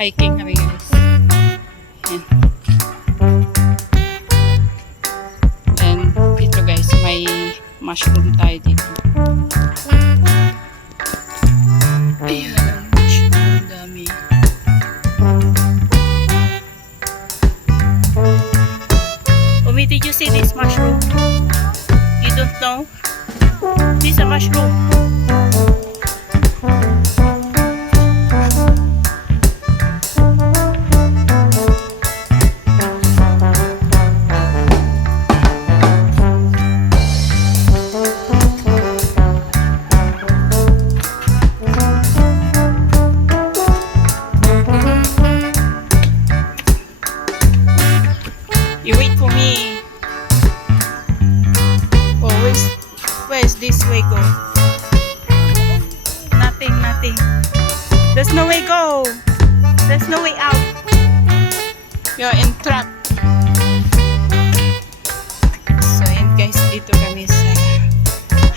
hiking kami guys. Yan. And ito guys, may mushroom tayo dito. Ayan ang mushroom, dami. Umi, did you see this mushroom? You don't know? This is a mushroom. You wait for me. Oh, where's this way go? Nothing. There's no way go. There's no way out. You're in trap. So, yun guys, dito kami sa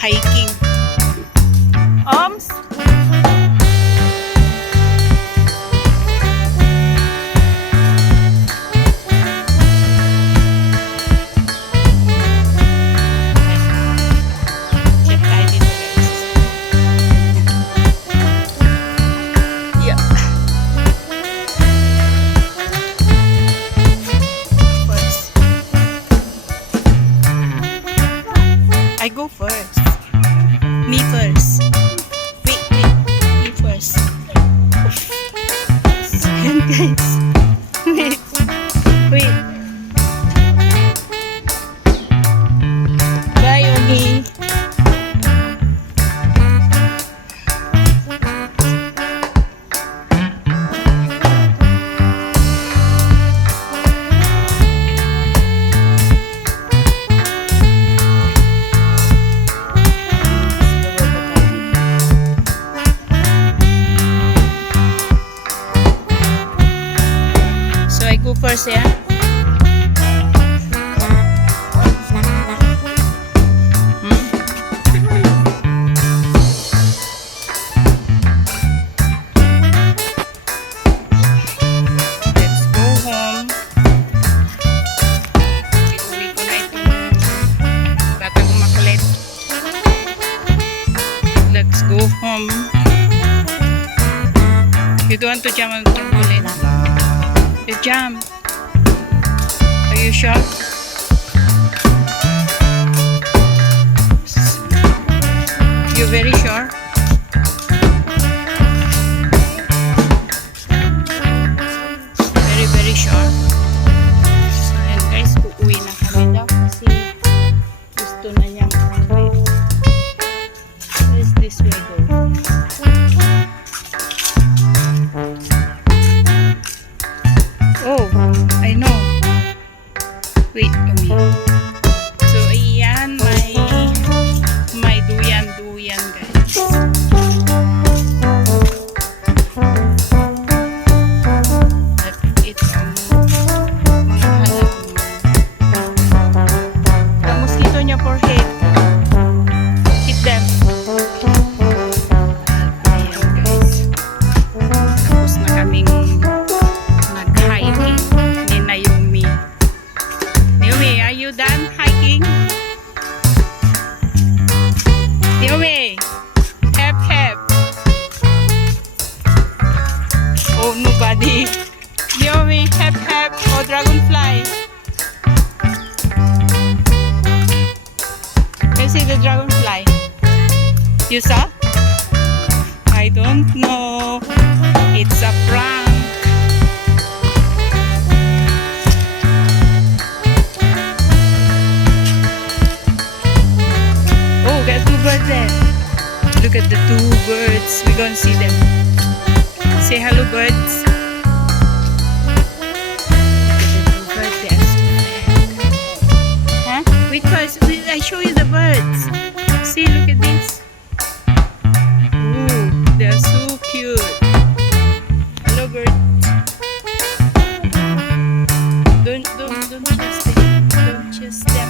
hiking. Oms? I go first. Me first. Wait. Me first. Ayan guys. Wait. Bye, Omi. First, yeah. Let's go home. Iuwi ko na itong bata ko makulit. Let's go home. You don't want to jump on the trampoline? The jump. Are you sure? You're very sure? Very sure. So, and guys, uuwi na kami daw kasi gusto na niyang umuwi. Where is this way go? Oh, I know. Wait, Umi. So, ayan, may duyan, guys. At ito ang mga halaman. Ang mosquito niya forehead. Hit them. At ayan, guys. Tapos na kaming nag-hiking ni Naomi. Naomi, are you done hiking? Naomi, hep. Oh, nobody. Naomi, hep. Oh, dragonfly. You see the dragonfly? You saw? I don't know. It's a prank. Birds there. Look at the two birds. We're gonna see them. Say hello, birds. Look at the two birds. They are so big. Huh? Wait first. I show you the birds. See, look at this. Ooh, they are so cute. Hello, birds. Don't chase them.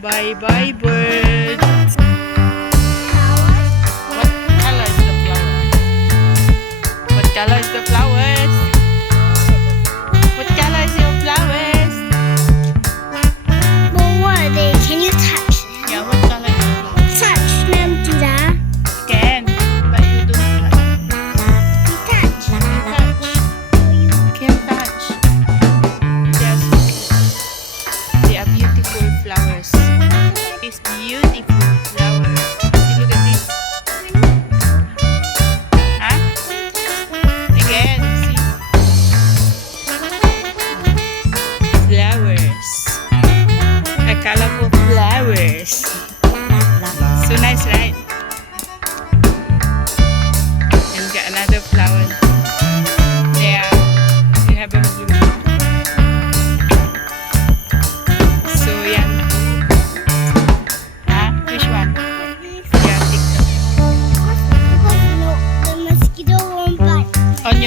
Bye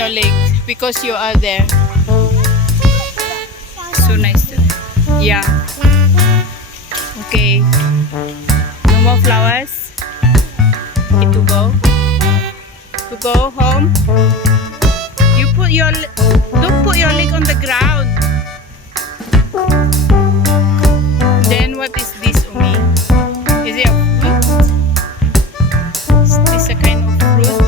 your leg because you are there. So nice. Yeah. Okay. No more flowers. Okay, to go. To go home. You put your don't put your leg on the ground. Then what is this, Umi? Is it a fruit? Is this a kind of fruit?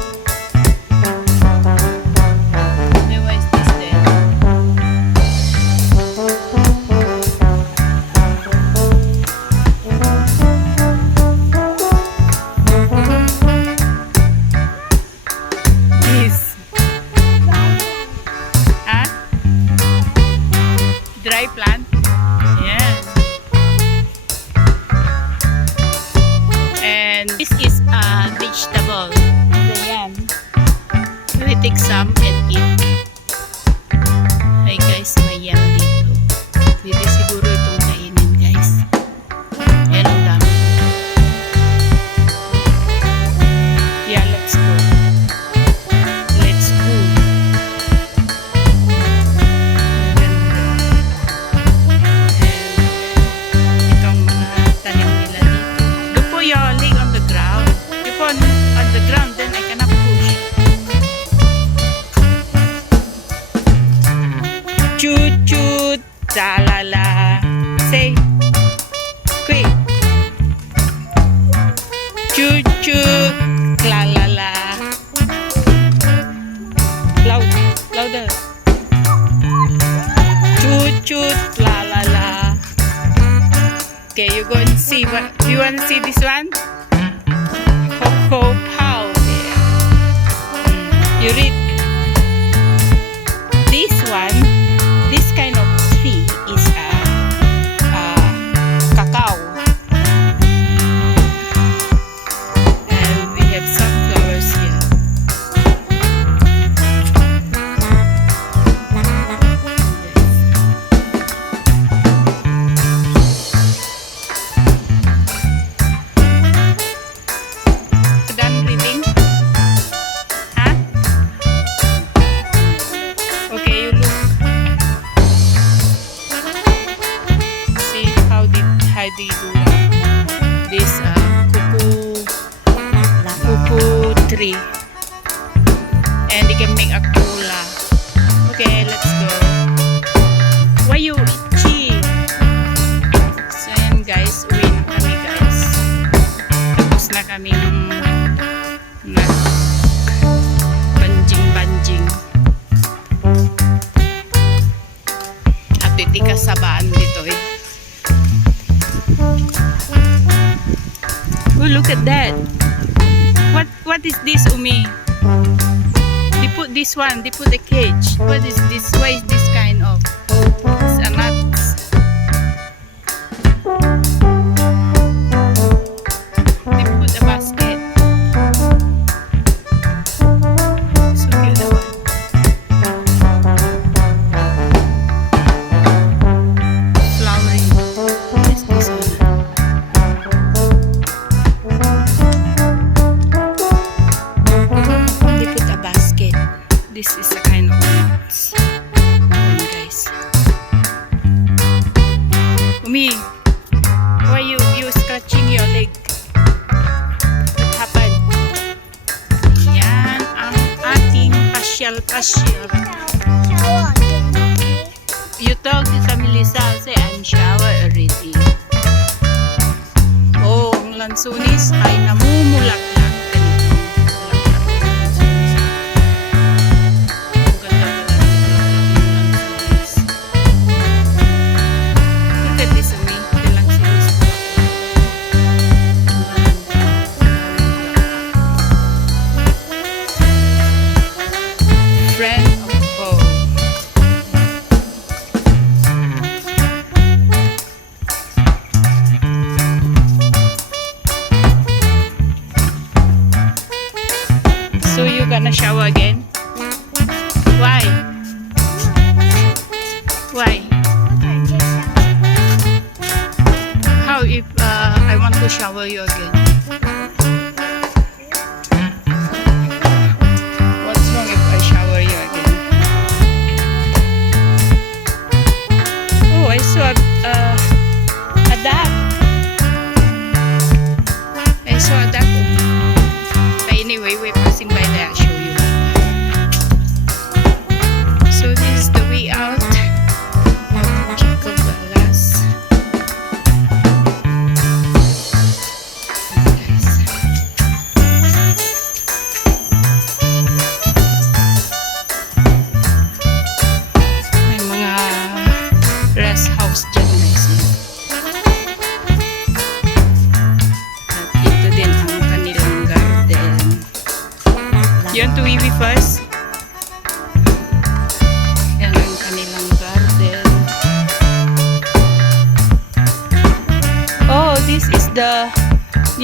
Then what is this then? This. Huh? Dry plant? Yeah. And this is a vegetable. The yam. We take some and eat. Hi guys, may yam dito. Pwede siguro itong kainin guys. Ayan ang dami. Yeah, let's go. Let's go. Itong mga tanim nila dito. You put your leg on the ground. You put on the ground, then I cannot push. Chut chut, la la la. Say, quick. Chut chut, la la la. Loud, louder. Chut chut, la la la. Okay, you go and see what you want to see this one? Coco Pow. You read this one. This kind of tree is cacao. And we have sunflowers here. Done reading? Huh? Okay, you look. See how they do this cocoa tree, and they can make a cola. Okay, let's go. Why you itchy? So yan guys, uwi na kami guys. Tapos na kami banjing. At titika sa baan dito eh. Oh, look at that. What is this, Umi? They put this one. They put a cage. What is this? Why is this kind of? It's a nuts. They put a basket. So cute that one. Flowering. What is this one? They put a basket. This is a kind of nuts. Ayan, guys. Umi, why you scratching your leg? What happened? Yan ang ating pasyal. You told sa Melissa, say I'm shower already. Oh, ang lansunis ay namumulaklak. So you gonna shower again? Why? Why? How if I want to shower you again? What's wrong if I shower you again?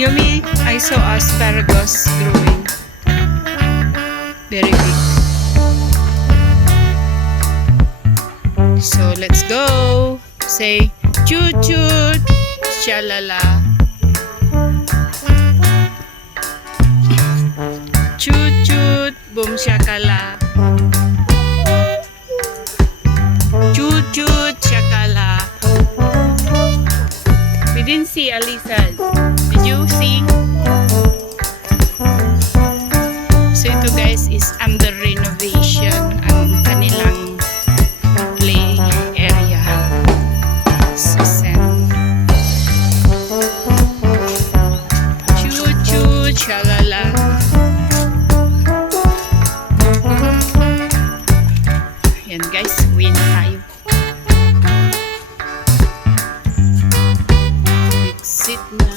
Yumi, I saw asparagus growing. Very big. So let's go. Say choo choo, shalala. Choo choo, boom shakala. Choo choo, shakala. We didn't see Alisa's. Did you see? So ito guys is under renovation ang kanilang play area. So choo choo, chalala. Yan guys, uwi na tayo. Exit na.